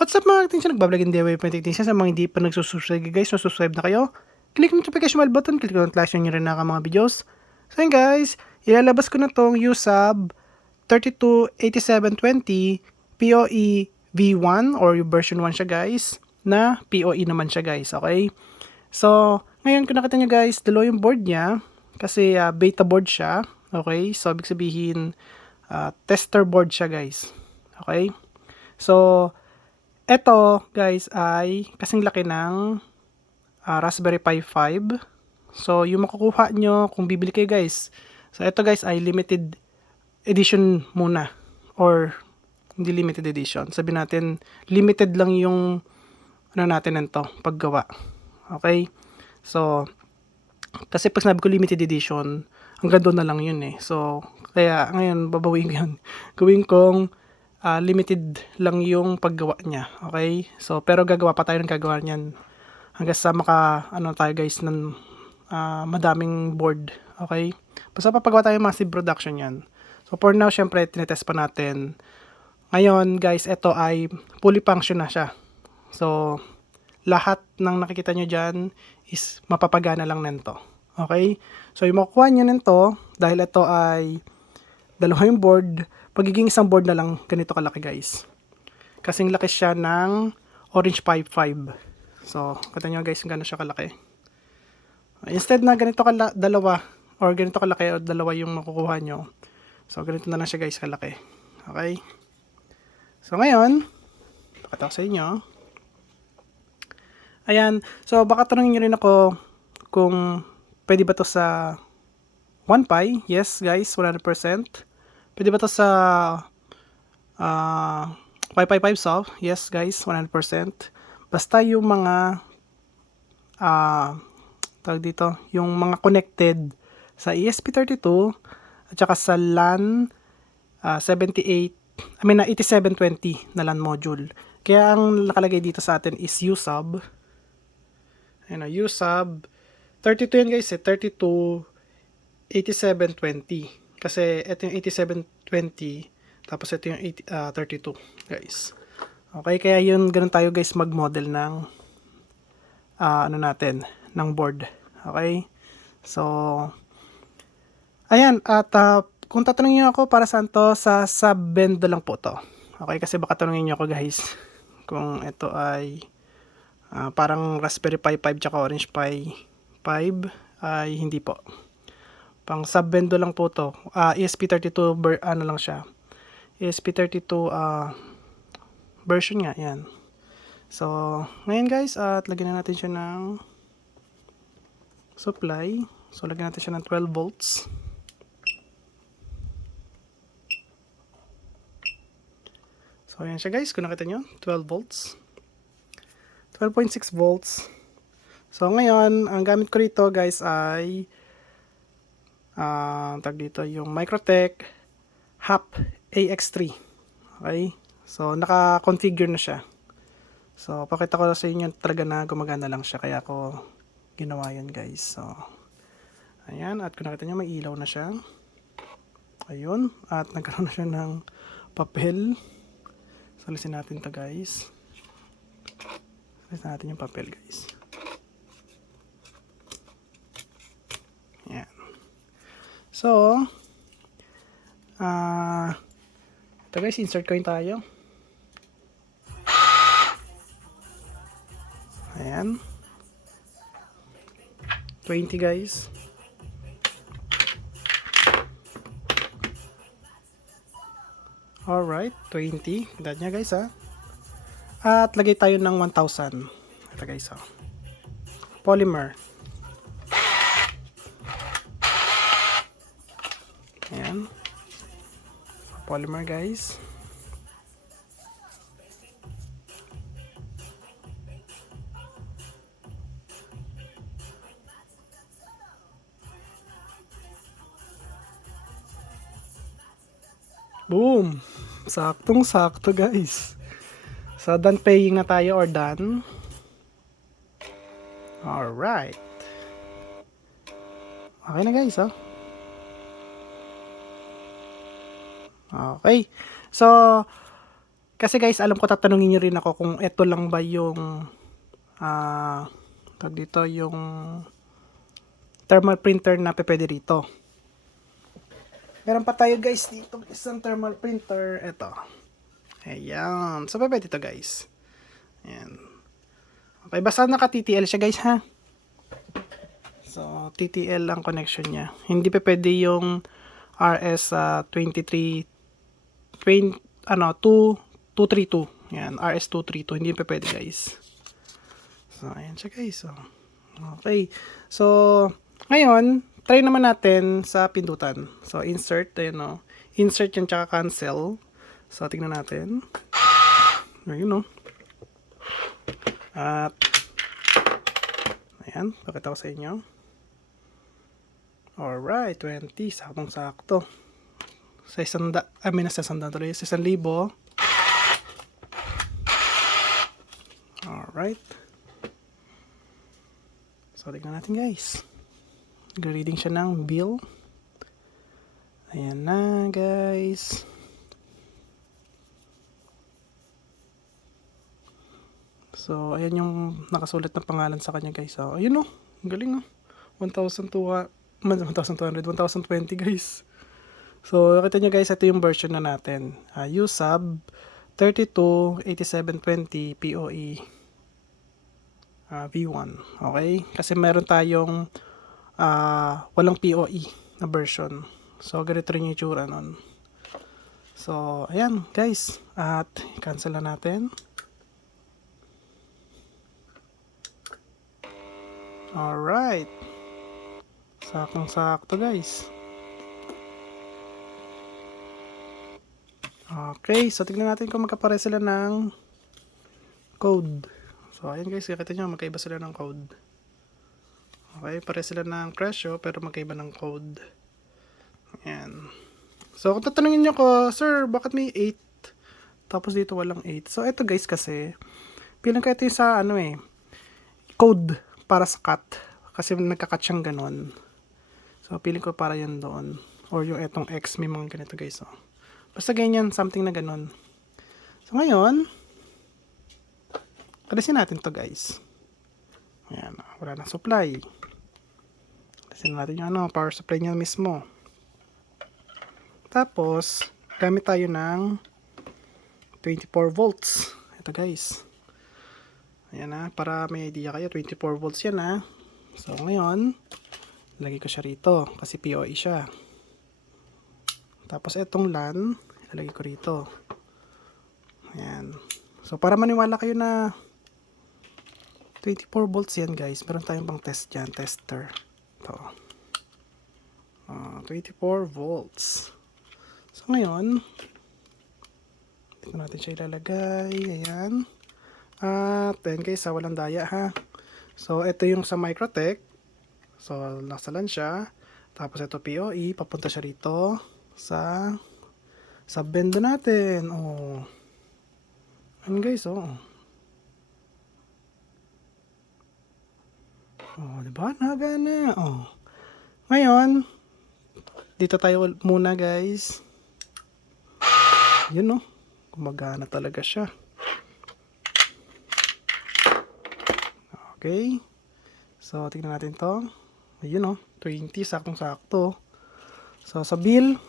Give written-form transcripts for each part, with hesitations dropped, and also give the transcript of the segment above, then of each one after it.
What's up mga technician? Nagbablog in DIY po technician. Sa mga hindi pa nagsusubscribe guys, subscribe na kayo. Click notification bell button, click notification nyo rin na mga videos. So yun guys, ilalabas ko na tong USAB 328720 PoE V1 or yung version 1 siya guys, na PoE naman siya guys, okay? So, ngayon kung nakita nyo guys, dalawa yung board niya kasi beta board siya, okay? So, ibig sabihin, tester board siya guys, okay? So, eto guys ay kasing laki ng Raspberry Pi 5. So yung makukuha nyo kung bibili kayo guys. So eto guys ay limited edition muna. Or hindi limited edition. Sabi natin limited lang yung ano natin nito paggawa. Okay? So kasi pag sinabi ko limited edition, hanggang doon na lang yun eh. So kaya ngayon babawin ko yun. Gawin kong limited lang yung paggawa niya. Okay? So, pero gagawa pa tayo ng gagawa niyan. Hanggang sa ano tayo guys, ng madaming board. Okay? Basta papagawa tayo massive production yan. So, for now, syempre, tinetest pa natin. Ngayon, guys, ito ay fully function na siya. So, lahat ng nakikita nyo dyan is mapapagana lang nito. Okay? So, yung makukuha nyo nito, dahil ito ay dalawa yung board, pagiging isang board na lang, ganito kalaki guys. Kasing laki siya ng Orange Pi 5. So, kata nyo guys, gano'n siya kalaki. Instead na ganito dalawa, or ganito kalaki, o dalawa yung makukuha nyo. So, ganito na lang siya guys, kalaki. Okay? So, ngayon, pakita ko sa inyo. Ayan. So, baka tanongin nyo rin ako kung pwede ba to sa 1 Pi? Yes guys, 100%. Pwede ba to sa 555 soft? Yes guys, 100%. Basta yung mga tawag dito, yung mga connected sa ESP32 at saka sa LAN 8720 na LAN module. Kaya ang nakalagay dito sa atin is USAB. Ayun, USAB 32 yan guys, 32 8720. Kasi ito yung 8720, tapos ito yung 32, guys. Okay, kaya yun, ganun tayo guys mag-model ng ano natin, ng board. Okay? So, ayan, at kung tatanungin niyo ako para saan to, sa sub-bendo lang po to. Okay, kasi baka tanungin niyo ako guys, kung ito ay parang Raspberry Pi 5 tsaka Orange Pi 5, ay hindi po. Pang sub-bendo lang po to. ESP32 ano lang siya. ESP32 version nga, yan. So, ngayon guys, at lagyan na natin siya ng supply. So, lagyan natin siya ng 12 volts. So, ayan siya guys, kung nakita nyo, 12 volts. 12.6 volts. So, ngayon, ang gamit ko rito guys ay tag dito yung Microtech HAP AX3. Okay? So, naka-configure na siya. So, pakita ko sa inyo talaga na gumagana lang siya. Kaya ako ginawa yan guys. So, ayan. At kung nakita nyo, may ilaw na siya. Ayun. At nagkaroon na siya ng papel. So, alisin natin to guys. Alisin natin yung papel guys. Ayan. So, ito guys, insert coin tayo. Ayan. 20 guys. Alright, 20. Tignan niya guys ha. At lagay tayo ng 1,000. Ito guys ha. Polymer. Ayan. Polymer guys. Boom! Saktong sakto guys. So done paying na tayo or done. Alright. Okay na guys oh. Okay. So, Kasi guys, alam ko tatanungin niyo rin ako kung ito lang ba yung tawag dito, yung thermal printer na pwede rito. Meron pa tayo guys dito isang thermal printer. Ito. Ayan. So, pwede ito guys. Ayan. Okay, basta naka-TTL siya guys ha. So, TTL ang connection niya. Hindi pa pwede yung RS23 232. Yan, RS232 hindi pa pwede guys. So, ayan siya guys. So, okay. So, ngayon, try naman natin sa pindutan. So, insert, ayan o. Insert yan tsaka cancel. So, tingnan natin. Ayun o. At, ayan, pakita ko sa inyo. Alright, 20, saktong-sakto. Sa sa 1,000 tuloy, sa 1,000. Alright. So, tignan natin guys. Nag-reading siya ng bill. Ayan na guys. So, ayan yung nakasulat na pangalan sa kanya guys. So, ayun o. Ang galing o. 1,200, 1,20 guys. So, nakita nyo guys, ito yung version na natin. USAB 328720 PoE V1. Okay? Kasi meron tayong walang PoE na version. So, ganito rin yung itsura nun. So, ayan guys. At, cancel na natin. Alright. Sakong-sakto guys. Okay, so tignan natin kung magkapare sila ng code. So, ayan guys, kakita nyo, magkaiba sila ng code. Okay, pare sila ng presyo, pero magkaiba ng code. Ayan. So, kung tatanungin nyo ko, sir, bakit may 8? Tapos dito walang 8. So, eto guys kasi, pilang ka ito yung sa, code para sa cut. Kasi nagka-cut siyang ganun. So, piling ko para yan doon. Or yung etong X, may mga ganito guys. So, basta ganyan, something na ganun. So, ngayon, alisin natin to guys. Ayan, wala nang supply. Alisin natin yung power supply niya mismo. Tapos, gamit tayo ng 24 volts. Ito guys. Ayan na, para may idea kayo, 24 volts yan ha. So, ngayon, lagay ko siya rito kasi PoE siya. Tapos itong LAN, ilagay ko rito. Ayan. So, para maniwala kayo na 24 volts yan guys, meron tayong pang test dyan, tester. Ito. 24 volts. So, ngayon, dito natin siya ilalagay. Ayan. At, then guys, walang daya ha. So, ito yung sa Microtech. So, nasa LAN siya. Tapos, ito PoE. Papunta siya rito sa bendo natin. Oh. Ayan guys, oh. Oh, diba? Nagana. Oh. Ngayon, dito tayo muna guys. Yun, oh. Gumagana talaga siya. Okay. So, tingnan natin to. Ayun, oh. 20, saktong-sakto. So, sa bill,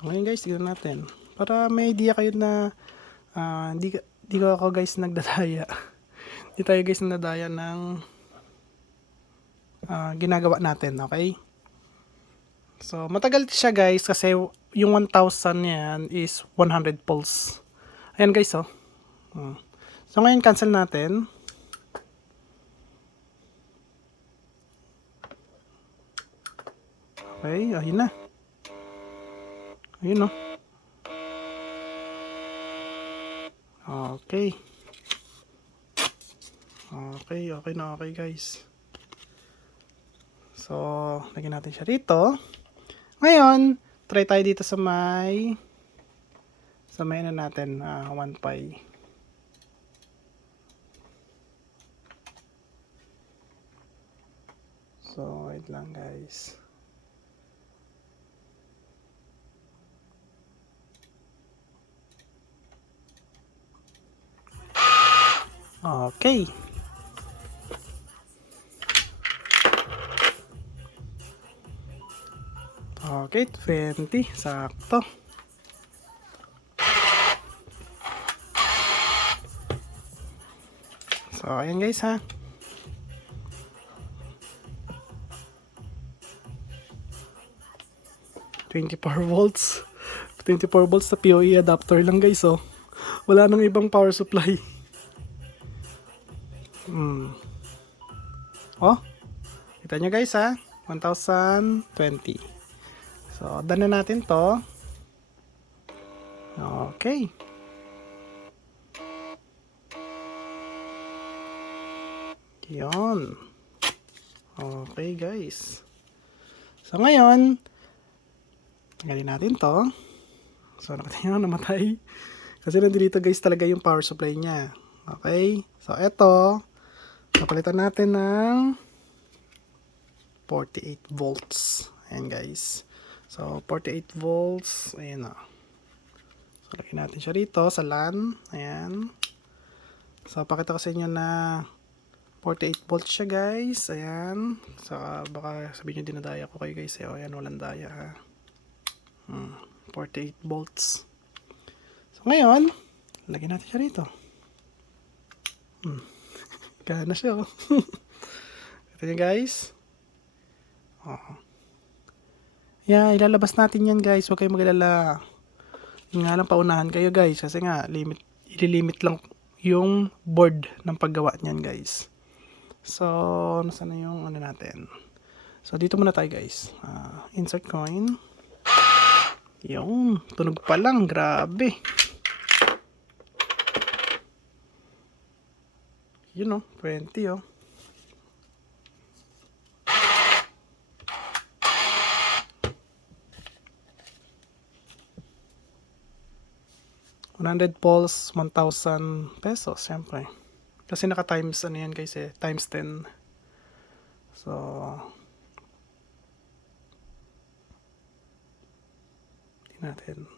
ngayon guys, tignan natin. Para may idea kayo na di ko ako guys nagdadaya. Di tayo guys nagdadaya ng ginagawa natin, okay? So, matagal siya guys kasi yung 1,000 yan is 100 pulse. Ayan guys, oh. So, ngayon cancel natin. Okay, ayun na. Ayun, oh. Okay. Okay na okay guys. So, lagyan natin siya rito. Ngayon, try tayo dito sa may na natin, 1 pi. So, wait lang guys. Okay. Okay, 20. Sakto. So, ayan guys ha. 24 volts. 24 volts na PoE adapter lang guys oh. Wala nang ibang power supply. Oh, kita nyo guys ha. 1020. So, done na natin to. Okay. Yun. Okay guys. So, ngayon, tanggalin natin to. So, nakita nyo, namatay. Kasi nandito guys talaga yung power supply niya. Okay. So, eto. Napalitan natin ng 48 volts. Ayan guys. So, 48 volts. Ayan o. So, lagyan natin siya rito sa LAN. Ayan. So, pakita ko sa inyo na 48 volts siya guys. Ayan. So, baka sabihin nyo dinadaya ko kayo guys. O, ayan, walang daya ha. 48 volts. So, ngayon, lagyan natin siya rito. Gana siya oh. Ito nyo guys. Yeah, ilalabas natin yan guys. Huwag kayong mag-alala. Yung nga lang paunahan kayo guys. Kasi nga, ililimit lang yung board ng paggawa niyan guys. So, nasa na yung ano natin. So, dito muna tayo guys. Insert coin. Yung, tunog pa lang. Grabe. Yun oh, 20 oh. $100 1,000 pesos, syempre. Kasi naka-times ano yan guys eh, times 10. So, tingnan natin.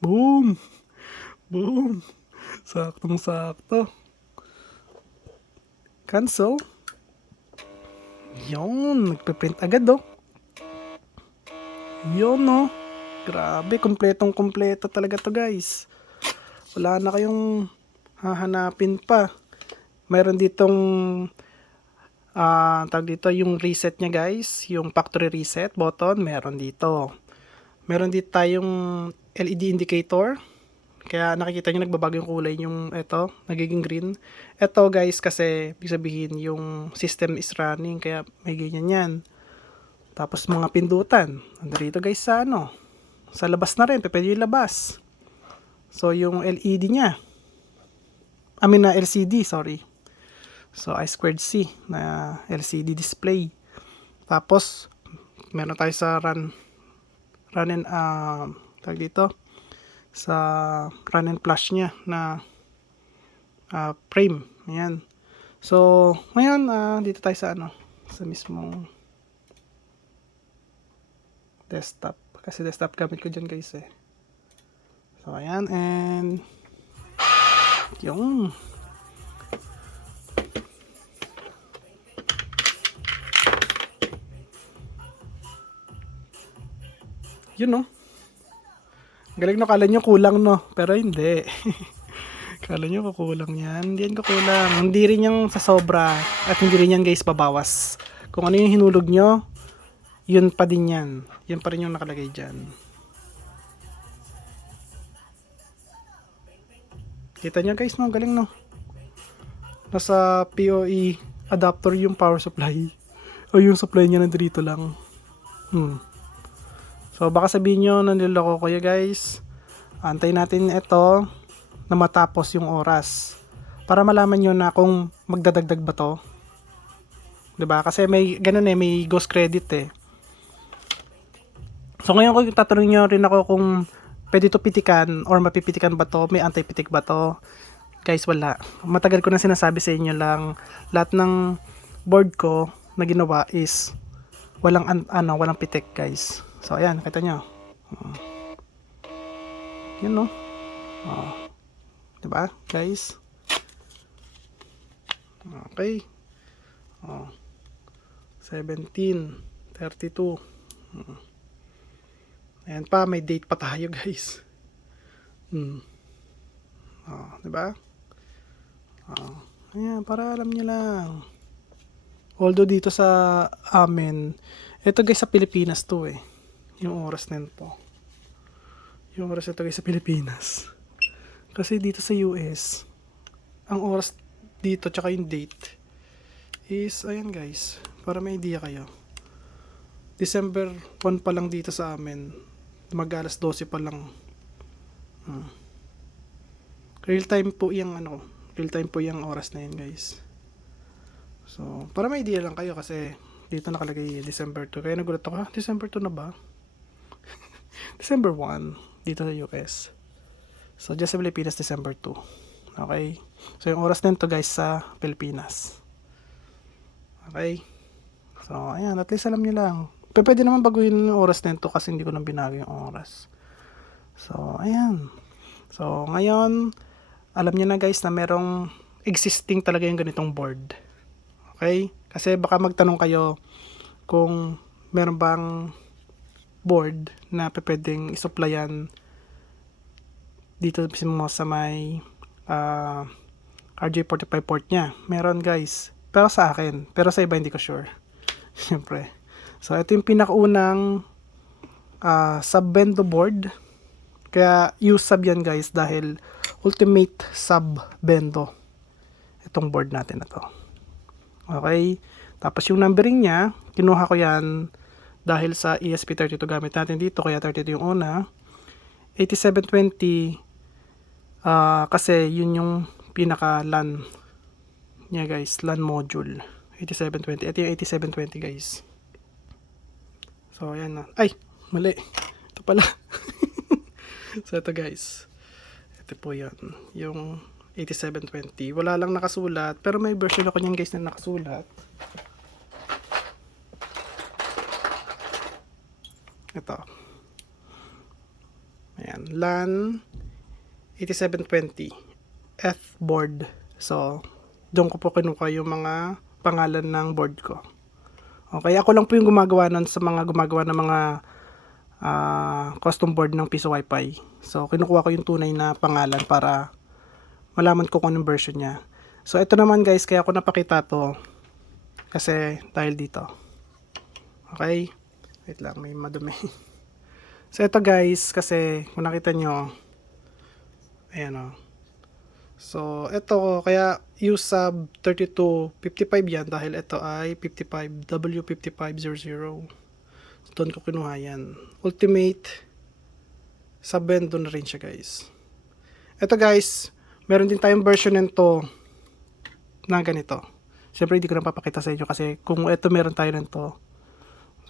Boom! Boom! Saktong sakto. Cancel. Yun, nagpiprint agad oh. Yun oh. Grabe, kompletong kompleto talaga to guys. Wala na kayong hahanapin pa. Mayroon ditong tawag dito yung reset niya guys, yung factory reset button, meron dito. Meron dito tayong LED indicator. Kaya nakikita nyo nagbabago yung kulay yung ito, nagiging green. Ito guys kasi ibig sabihin yung system is running kaya may ganyan yan. Tapos mga pindutan. Nandito guys sa ano, sa labas na rin, pwede yung labas. So, yung LED niya. Na LCD, sorry. So, I2C na LCD display. Tapos, meron tayo sa run and, tag dito, sa run and flash niya na frame. Ayan. So, ngayon, dito tayo sa ano, sa mismong desktop. Kasi desktop gamit ko dyan guys eh. So, ayan, and yung yun no. Galing no, kala nyo kulang no, pero hindi. Kala nyo kukulang yan. Hindi yan kukulang. Hindi rin yung sa sobra at hindi rin yan guys babawas. Kung ano yung hinulog nyo, yun pa din yan. Yun pa rin yung nakalagay dyan. Kita nyo guys no, galing no. Nasa PoE adapter yung power supply. O yung supply niya nandito lang. So baka sabihin nyo nanliloko ko guys. Antayin natin ito na matapos yung oras. Para malaman nyo na kung magdadagdag ba to. 'Di ba? Kasi may ganun eh, may ghost credit eh. So ngayon ko tatanungin nyo rin ako kung pwede to pitikan or mapipitikan ba to, may anti-pitik ba to. Guys, wala. Matagal ko na sinasabi sa inyo lang, lahat ng board ko na ginawa is walang walang pitik, guys. So ayan, kita nyo. Yun no. 'Di ba, guys? Okay. Oh, 17, 32. Ayan pa, may date pa tayo guys. Oh, 'di ba? Oh, ayan, para alam niyo lang. Although dito sa amin, ito guys sa Pilipinas to eh. Yung oras nito. Yung oras ito guys sa Pilipinas. Kasi dito sa US, ang oras dito tsaka yung date is, ayan guys, para may idea kayo. December 1 pa lang dito sa amin. Mag-alas 12 pa lang. Real time po yung real time po yung oras na yun guys. So, para may idea lang kayo kasi dito nakalagay December 2. Kaya nagulat ako, December 2 na ba? December 1 dito sa US. So, dyan sa Pilipinas, December 2. Okay? So, yung oras nito guys sa Pilipinas. Okay? So, ayan, at least alam nyo lang. Pwede naman baguhin yung oras nito kasi hindi ko nang binago yung oras. So, ayan. So, ngayon, alam nyo na guys na merong existing talaga yung ganitong board. Okay? Kasi baka magtanong kayo kung meron bang board na pwedeng isuplayan dito mismo sa may RJ45 port niya. Meron guys. Pero sa akin. Pero sa iba hindi ko sure. Siyempre. So, ito yung pinakaunang sub-bendo board. Kaya use sub yan guys dahil ultimate sub-bendo itong board natin na to. Okay. Tapos yung numbering niya, kinuha ko yan dahil sa ESP32 gamit natin dito. Kaya 32 yung una. 8720 kasi yun yung pinaka LAN niya guys, LAN module 8720. Ito yung 8720 guys. So ayan na. Ay, mali. Ito pala. So ito guys. Ito po yan. Yung 8720. Wala lang nakasulat. Pero may version ako niyan guys na nakasulat. Ito. Ayan. LAN 8720 F board. So, doon ko po kinuha yung mga pangalan ng board ko. Okay, ako lang po yung gumagawa nun sa mga gumagawa ng mga custom board ng Piso Wi-Fi. So, kinukuha ko yung tunay na pangalan para malaman ko kung anong version niya. So, ito naman guys, kaya ako napakita to kasi dahil dito. Okay? Wait lang, may madumi. So, ito guys, kasi kung nakita nyo, ayan o. So, ito, kaya use sub 3255 yan dahil ito ay 55, W5500. So, doon ko kinuha yan. Ultimate sub-bendo na rin siya guys. Ito guys, meron din tayong version nito na ganito. Siyempre, hindi ko na papakita sa inyo kasi kung ito meron tayo nito,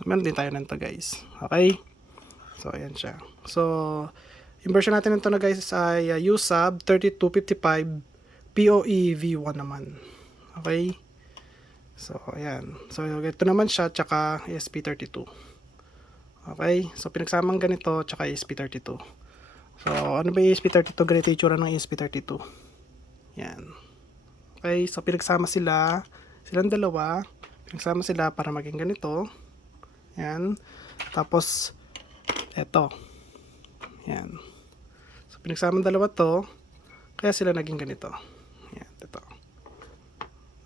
so, meron din tayo nito guys. Okay? So, ayan siya. So, yung version natin nito na guys ay USAB 3255 PoE V1 naman. Okay? So, ayan. So, ito naman siya, tsaka ESP32. Okay? So, pinagsamang ganito, tsaka ESP32. So, ano ba yung ESP32? Ganito yung itsura ng ESP32. Yan. Okay? So, pinagsama sila. Silang dalawa. Pinagsama sila para maging ganito. Yan. Tapos, eto. Yan. So, pinagsamang dalawa to. Kaya sila naging ganito. Yan. Ito.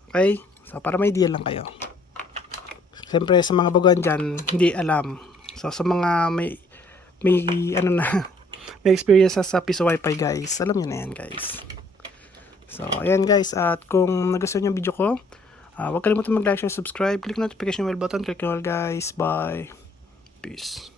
Okay? So, para may idea lang kayo. Siyempre, sa mga baguhan dyan, hindi alam. So, sa mga may ano na, may experience sa Piso Wi-Fi guys, alam nyo na yan guys. So, ayan guys. At kung nagustuhan yung video ko, huwag kalimutan mag-like, share, subscribe, click notification bell button, click all guys. Bye. Peace.